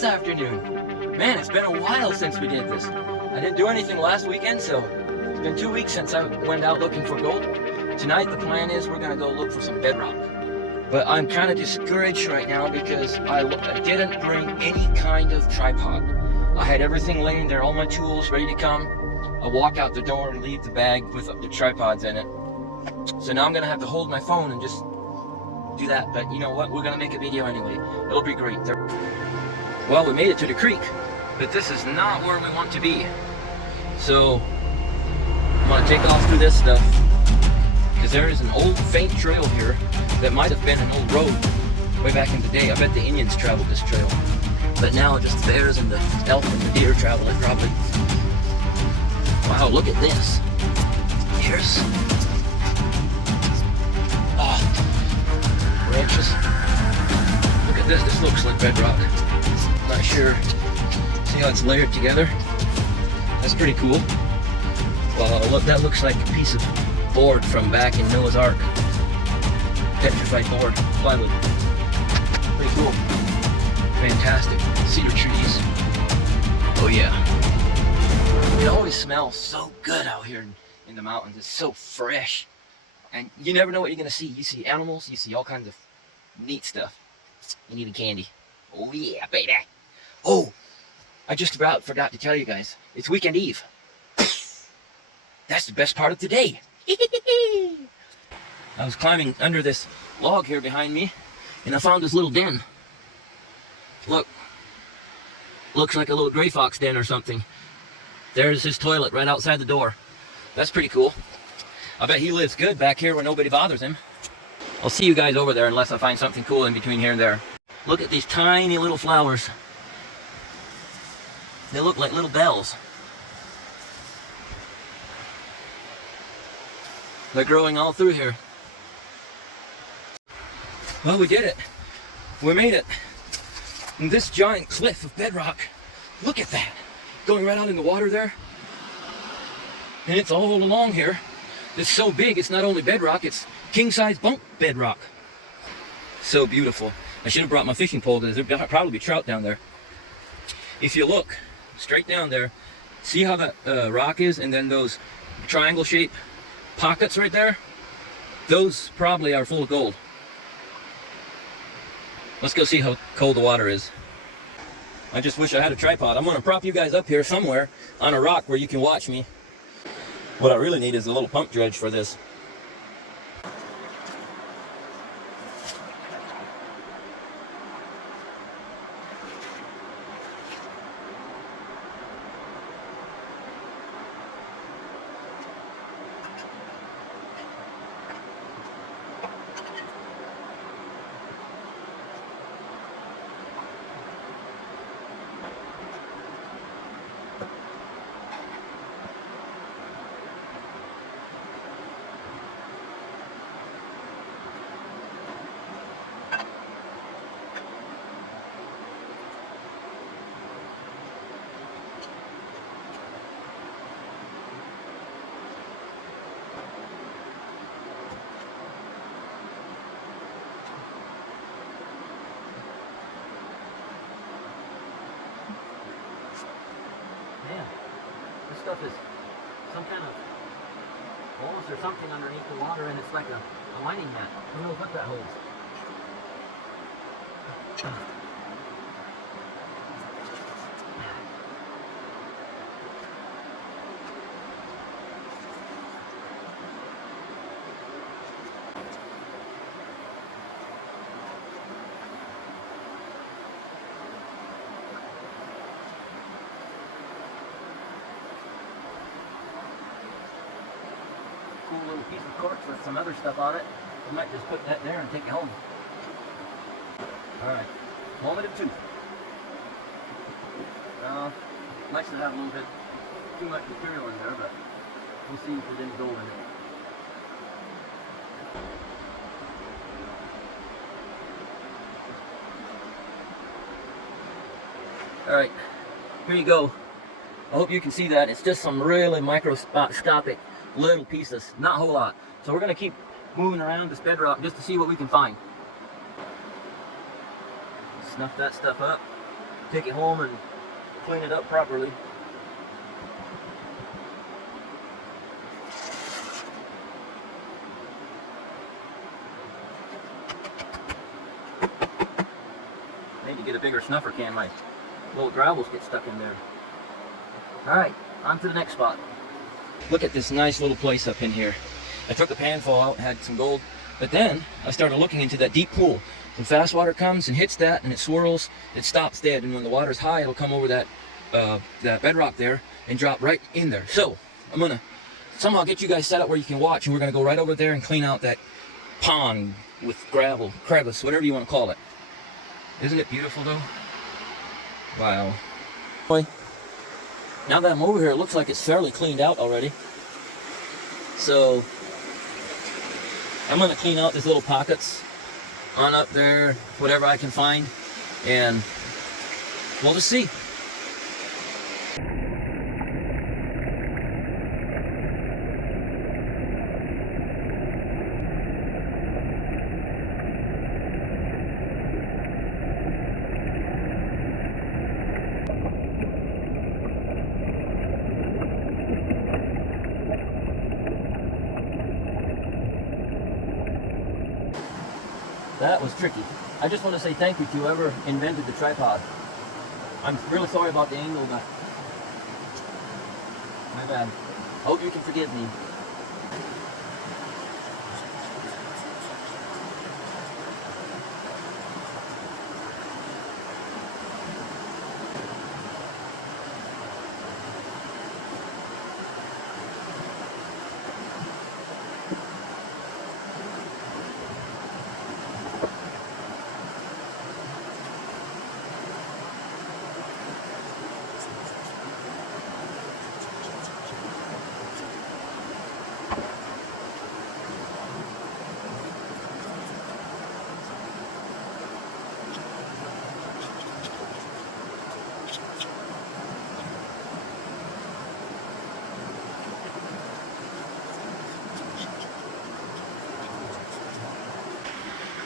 this afternoon. Man, it's been a while since we did this. I didn't do anything last weekend, so it's been 2 weeks since I went out looking for gold. Tonight the plan is we're gonna go look for some bedrock. But I'm kind of discouraged right now because I didn't bring any kind of tripod. I had everything laying there, all my tools ready to come. I walk out the door and leave the bag with the tripods in it. So now I'm gonna have to hold my phone and just do that. But you know what? We're gonna make a video anyway. It'll be great. Well, we made it to the creek, but this is not where we want to be. So I'm gonna take off through this stuff because there is an old faint trail here that might have been an old road way back in the day. I bet the Indians traveled this trail, but now just the bears and the elk and the deer travel it probably. Wow, look at this. Here's branches. Look at this. This looks like bedrock. Not sure. See how it's layered together? That's pretty cool. Well, look, that looks like a piece of board from back in Noah's Ark. Petrified board, plywood. Pretty cool. Fantastic. Cedar trees. Oh yeah. It always smells so good out here in the mountains. It's so fresh. And you never know what you're going to see. You see animals, you see all kinds of neat stuff. And even candy. Oh yeah, baby. Oh, I just about forgot to tell you guys. It's weekend eve. That's the best part of the day. I was climbing under this log here behind me, and I found this little den. Look. Looks like a little gray fox den or something. There's his toilet right outside the door. That's pretty cool. I bet he lives good back here where nobody bothers him. I'll see you guys over there unless I find something cool in between here and there. Look at these tiny little flowers. They look like little bells. They're growing all through here. Well, we did it. We made it. And this giant cliff of bedrock, look at that. Going right out in the water there. And it's all along here. It's so big, it's not only bedrock, it's king-size bunk bedrock. So beautiful. I should have brought my fishing pole because there'd probably be trout down there. If you look straight down there, see how that rock is, and then those triangle-shaped pockets right there? Those probably are full of gold. Let's go see how cold the water is. I just wish I had a tripod. I'm going to prop you guys up here somewhere on a rock where you can watch me. What I really need is a little pump dredge for this. Man, this stuff is some kind of holes or something underneath the water, and it's like a mining mat. Who knows what that holds? Cool little piece of quartz with some other stuff on it. We might just put that there and take it home. Alright, moment of truth. Nice to have a little bit too much material in there, but we'll see if there's any gold in it. Alright, here you go. I hope you can see that. It's just some really microscopic little pieces, not a whole lot. So we're going to keep moving around this bedrock just to see what we can find. Snuff that stuff up. take it home and clean it up properly. Need to get a bigger snuffer can. My little gravels get stuck in there. Alright, on to the next spot. Look at this nice little place up in here. I took the panfall out and had some gold, but then I started looking into that deep pool. When fast water comes and hits that and it swirls, it stops dead, and when the water's high, it'll come over that bedrock there and drop right in there. So I'm gonna somehow get you guys set up where you can watch, and we're gonna go right over there and clean out that pond with gravel, crevice, whatever you want to call it. Isn't it beautiful though? Wow. Boy, now that I'm over here, it looks like it's fairly cleaned out already. So I'm gonna clean out these little pockets on up there, whatever I can find, and we'll just see. That was tricky. I just want to say thank you to whoever invented the tripod. I'm really sorry about the angle, but my bad. I hope you can forgive me.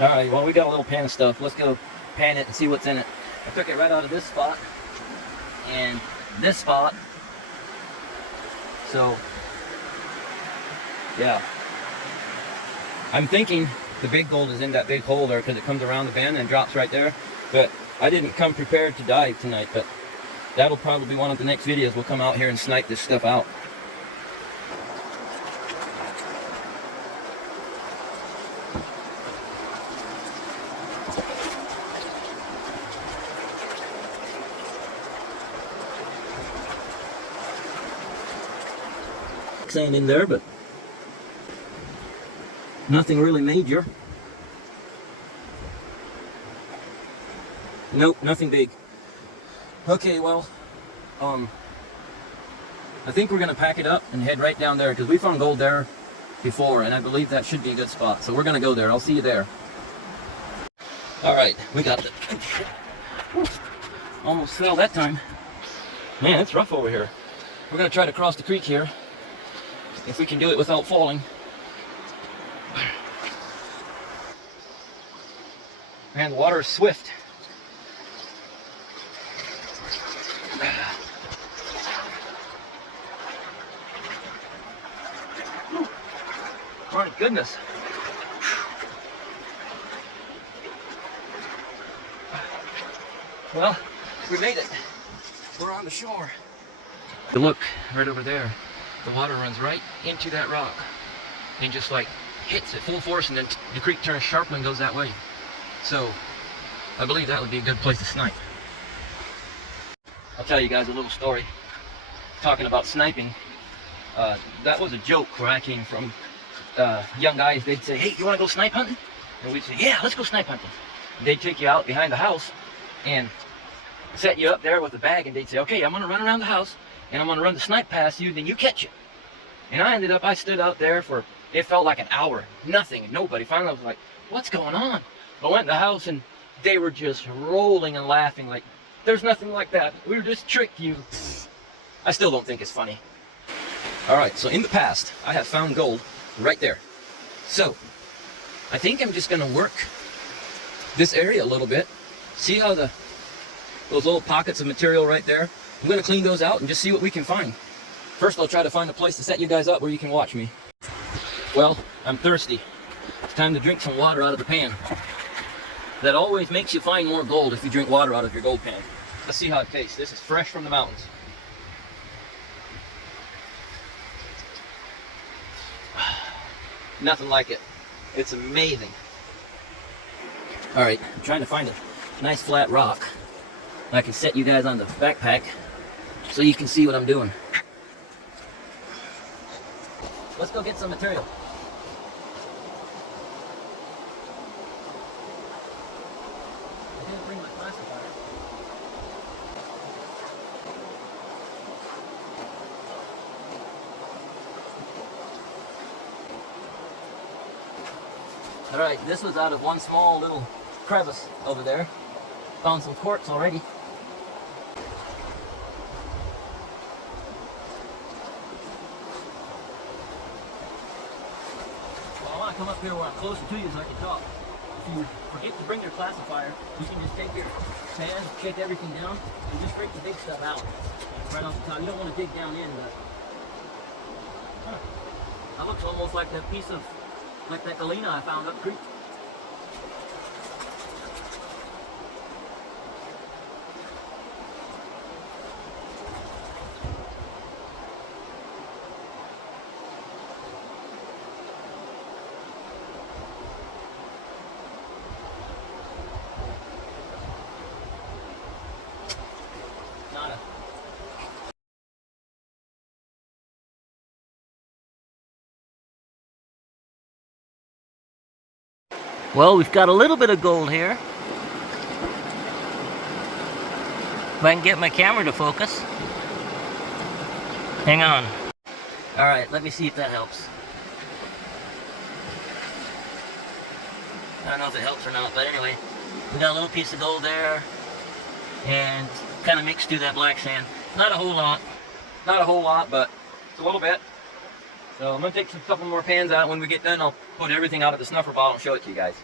Alright, well, we got a little pan of stuff. Let's go pan it and see what's in it. I took it right out of this spot and this spot. So, yeah. I'm thinking the big gold is in that big hole there because it comes around the bend and drops right there. But I didn't come prepared to dive tonight, but that'll probably be one of the next videos. We'll come out here and snipe this stuff out. Sand in there, but nothing really major. Nope, nothing big. Okay, well, I think we're gonna pack it up and head right down there because we found gold there before, and I believe that should be a good spot. So we're gonna go there. I'll see you there. All right, we got the. Almost fell that time. Man, it's rough over here. We're gonna try to cross the creek here. If we can do it without falling. Man, the water is swift. My goodness. Well, we made it. We're on the shore. Look, right over there. The water runs right into that rock and just like hits it full force, and then the creek turns sharply and goes that way. So I believe that would be a good place to snipe. I'll tell you guys a little story talking about sniping. That was a joke where I came from. Young guys, they'd say, hey, you want to go snipe hunting? And we'd say, yeah, let's go snipe hunting. And they'd take you out behind the house and set you up there with a bag, and they'd say, okay, I'm going to run around the house and I'm going to run the snipe past you, then you catch it. And I stood out there for, it felt like an hour, nothing, nobody. Finally I was like, what's going on? I went in the house and they were just rolling and laughing like, there's nothing like that. We were just tricked you. I still don't think it's funny. All right, so in the past, I have found gold right there. So, I think I'm just gonna work this area a little bit, see how the those little pockets of material right there. I'm going to clean those out and just see what we can find. First, I'll try to find a place to set you guys up where you can watch me. Well, I'm thirsty. It's time to drink some water out of the pan. That always makes you find more gold if you drink water out of your gold pan. Let's see how it tastes. This is fresh from the mountains. Nothing like it. It's amazing. Alright, I'm trying to find a nice flat rock I can set you guys on the backpack so you can see what I'm doing. Let's go get some material. I didn't bring my classifier. Alright, this was out of one small little crevice over there. Found some quartz already. Well, I want to come up here where I'm closer to you so I can talk. If you forget to bring your classifier, you can just take your pan, shake everything down, and just scrape the big stuff out. Right off the top. You don't want to dig down in, but that looks almost like that piece of, like that galena I found up creek. Nada. Well, we've got a little bit of gold here. If I can get my camera to focus. Hang on. Alright, let me see if that helps. I don't know if it helps or not, but anyway, we got a little piece of gold there, and kind of mixed through that black sand. Not a whole lot. Not a whole lot, but it's a little bit. So I'm going to take a couple more pans out. When we get done, I'll put everything out of the snuffer bottle and show it to you guys.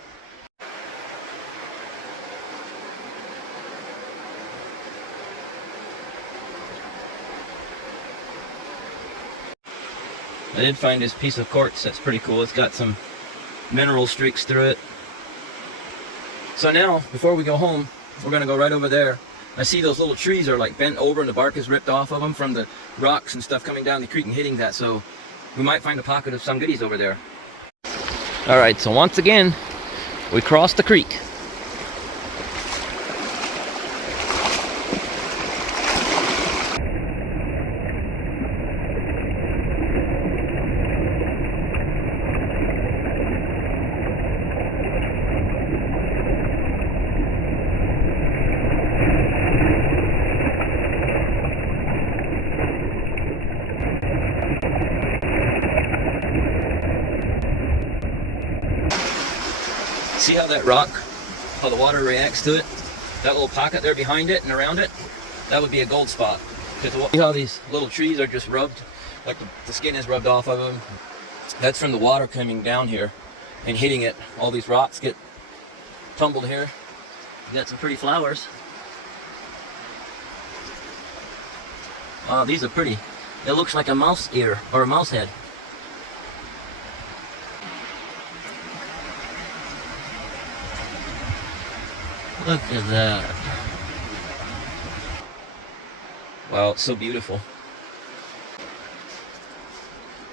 I did find this piece of quartz that's pretty cool. It's got some mineral streaks through it. So now, before we go home, we're going to go right over there. I see those little trees are like bent over and the bark is ripped off of them from the rocks and stuff coming down the creek and hitting that. So we might find a pocket of some goodies over there. Alright, so once again, we crossed the creek. See how that rock, how the water reacts to it? That little pocket there behind it and around it, that would be a gold spot. See how these little trees are just rubbed, like the skin is rubbed off of them? That's from the water coming down here and hitting it. All these rocks get tumbled here. You got some pretty flowers. Wow, these are pretty. It looks like a mouse ear or a mouse head. Look at that. Wow, it's so beautiful.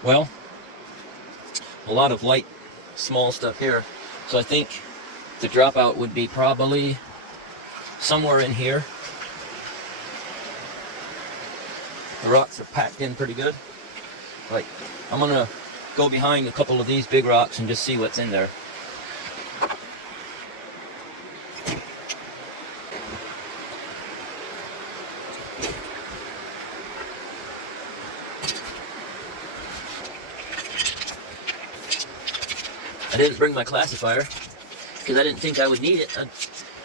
Well, a lot of light, small stuff here. So I think the dropout would be probably somewhere in here. The rocks are packed in pretty good. Like, I'm gonna go behind a couple of these big rocks and just see what's in there. I didn't bring my classifier because I didn't think I would need it. I'm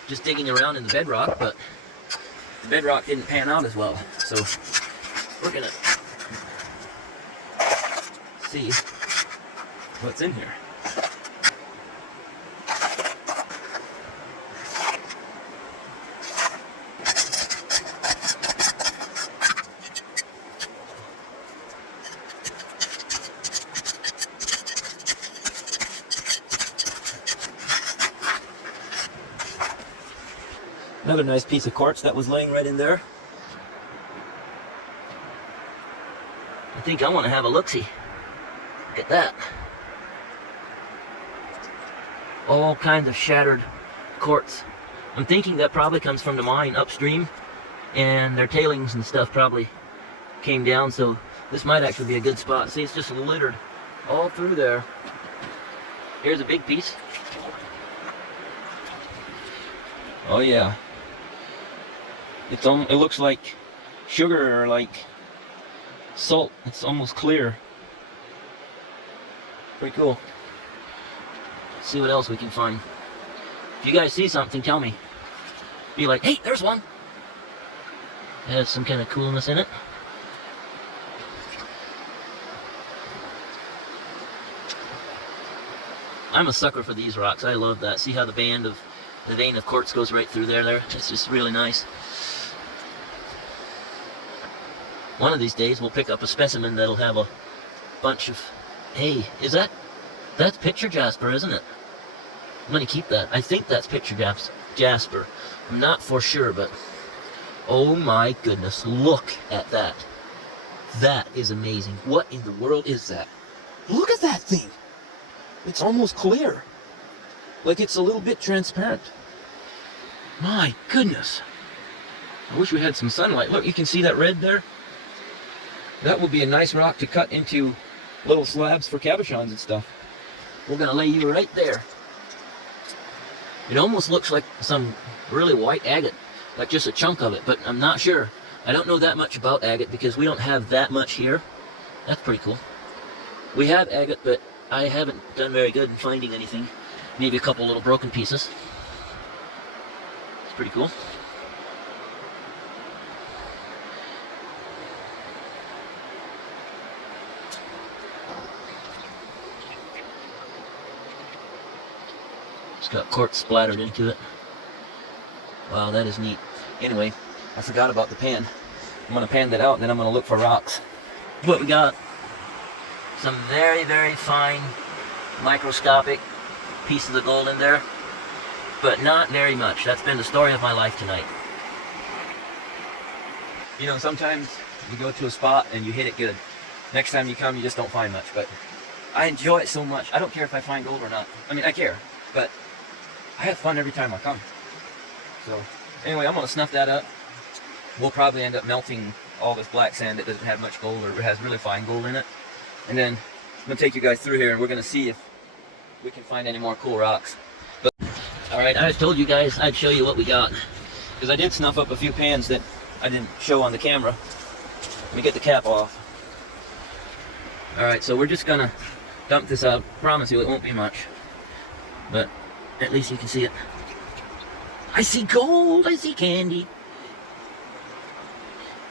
just digging around in the bedrock, but the bedrock didn't pan out as well. So we're gonna see what's in here. Another nice piece of quartz that was laying right in there. I think I want to have a look-see. Look at that. All kinds of shattered quartz. I'm thinking that probably comes from the mine upstream, and their tailings and stuff probably came down, so this might actually be a good spot. See, it's just littered all through there. Here's a big piece. Oh yeah. It looks like sugar or like salt. It's almost clear. Pretty cool. Let's see what else we can find. If you guys see something, tell me. Be like, hey, there's one. It has some kind of coolness in it. I'm a sucker for these rocks. I love that. See how the vein of quartz goes right through there? It's just really nice. One of these days we'll pick up a specimen that'll have a bunch of... Hey, that's picture jasper, isn't it? I'm gonna keep that. I think that's picture jasper. I'm not for sure, but oh my goodness, look at that. That is amazing. What in the world is that? Look at that thing. It's almost clear. Like it's a little bit transparent. My goodness. I wish we had some sunlight. Look, you can see that red there? That would be a nice rock to cut into little slabs for cabochons and stuff. We're gonna lay you right there. It almost looks like some really white agate, like just a chunk of it, but I'm not sure. I don't know that much about agate because we don't have that much here. That's pretty cool. We have agate, but I haven't done very good in finding anything. Maybe a couple little broken pieces. It's pretty cool. It's got quartz splattered into it. Wow, that is neat. Anyway, I forgot about the pan. I'm going to pan that out and then I'm going to look for rocks. What we got? Some very, very fine microscopic pieces of gold in there, but not very much. That's been the story of my life tonight. You know, sometimes you go to a spot and you hit it good. Next time you come, you just don't find much, but I enjoy it so much. I don't care if I find gold or not. I mean, I care, but I have fun every time I come. So anyway, I'm going to snuff that up. We'll probably end up melting all this black sand that doesn't have much gold or has really fine gold in it. And then I'm going to take you guys through here and we're going to see if we can find any more cool rocks. But, alright, I told you guys I'd show you what we got. Because I did snuff up a few pans that I didn't show on the camera. Let me get the cap off. Alright, so we're just going to dump this out. Promise you it won't be much. But at least you can see it. I see gold! I see candy!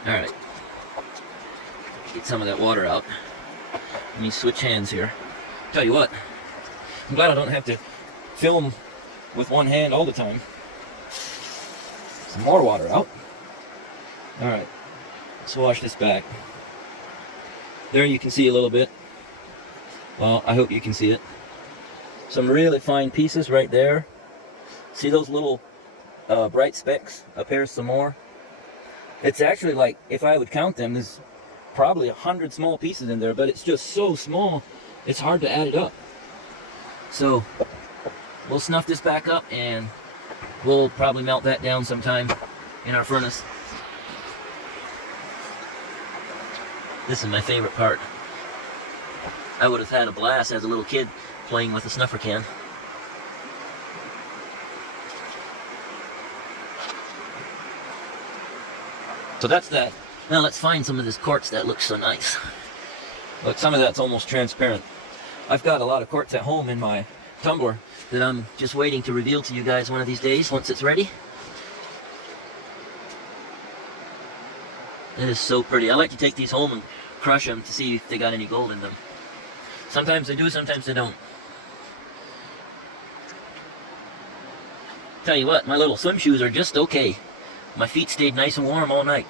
Alright. Get some of that water out. Let me switch hands here. Tell you what, I'm glad I don't have to film with one hand all the time. Some more water out. Alright, let's wash this back. There you can see a little bit. Well, I hope you can see it. Some really fine pieces right there. See those little bright specks? Up here some more. It's actually like, if I would count them, there's probably 100 small pieces in there, but it's just so small, it's hard to add it up. So, we'll snuff this back up and we'll probably melt that down sometime in our furnace. This is my favorite part. I would have had a blast as a little kid playing with a snuffer can. So that's that. Now let's find some of this quartz that looks so nice. Look, some of that's almost transparent. I've got a lot of quartz at home in my tumbler that I'm just waiting to reveal to you guys one of these days once it's ready. It is so pretty. I like to take these home and crush them to see if they got any gold in them. Sometimes they do, sometimes they don't. Tell you what, my little swim shoes are just okay. My feet stayed nice and warm all night.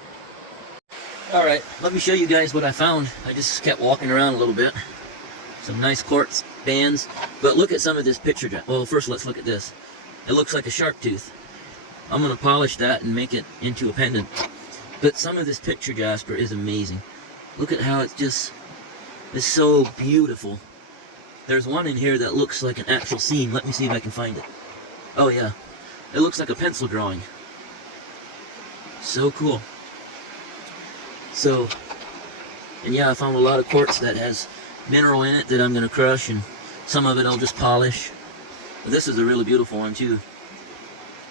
Alright, let me show you guys what I found. I just kept walking around a little bit. Some nice quartz bands. But look at some of this picture. Well, first let's look at this. It looks like a shark tooth. I'm going to polish that and make it into a pendant. But some of this picture jasper is amazing. Look at how it's so beautiful. There's one in here that looks like an actual scene. Let me see if I can find it. Oh yeah, it looks like a pencil drawing. So cool. So, and yeah, I found a lot of quartz that has mineral in it that I'm going to crush, and some of it I'll just polish. But this is a really beautiful one too.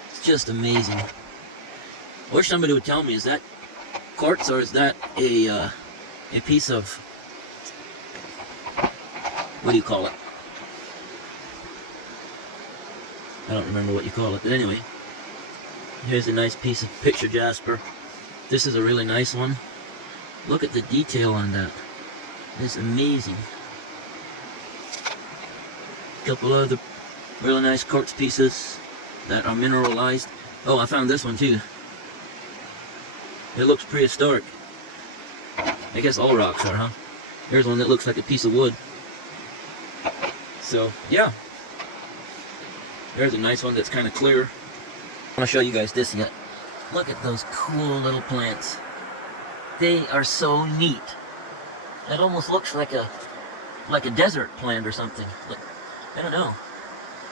It's just amazing. I wish somebody would tell me, is that quartz or is that a piece of, what do you call it? I don't remember what you call it, but anyway. Here's a nice piece of picture jasper. This is a really nice one. Look at the detail on that. It's amazing. A couple other really nice quartz pieces that are mineralized. Oh, I found this one too. It looks prehistoric. I guess all rocks are, huh? Here's one that looks like a piece of wood. So, yeah. There's a nice one that's kind of clear. I want to show you guys this yet. Look at those cool little plants. They are so neat. It almost looks like a desert plant or something. Like, I don't know.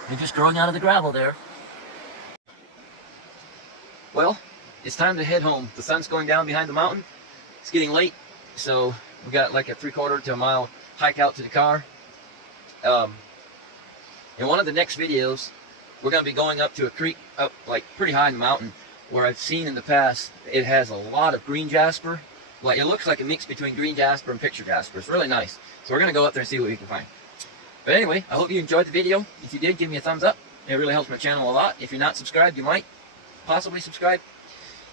They're just growing out of the gravel there. Well, it's time to head home. The sun's going down behind the mountain. It's getting late, so we got like a 3/4 to a mile hike out to the car. In one of the next videos, we're going to be going up to a creek up like pretty high in the mountain where I've seen in the past it has a lot of green jasper. Like, it looks like a mix between green jasper and picture jasper. It's really nice. So we're going to go up there and see what we can find. But anyway, I hope you enjoyed the video. If you did, give me a thumbs up. It really helps my channel a lot. If you're not subscribed, you might possibly subscribe.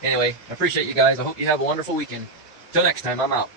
Anyway, I appreciate you guys. I hope you have a wonderful weekend. Till next time, I'm out.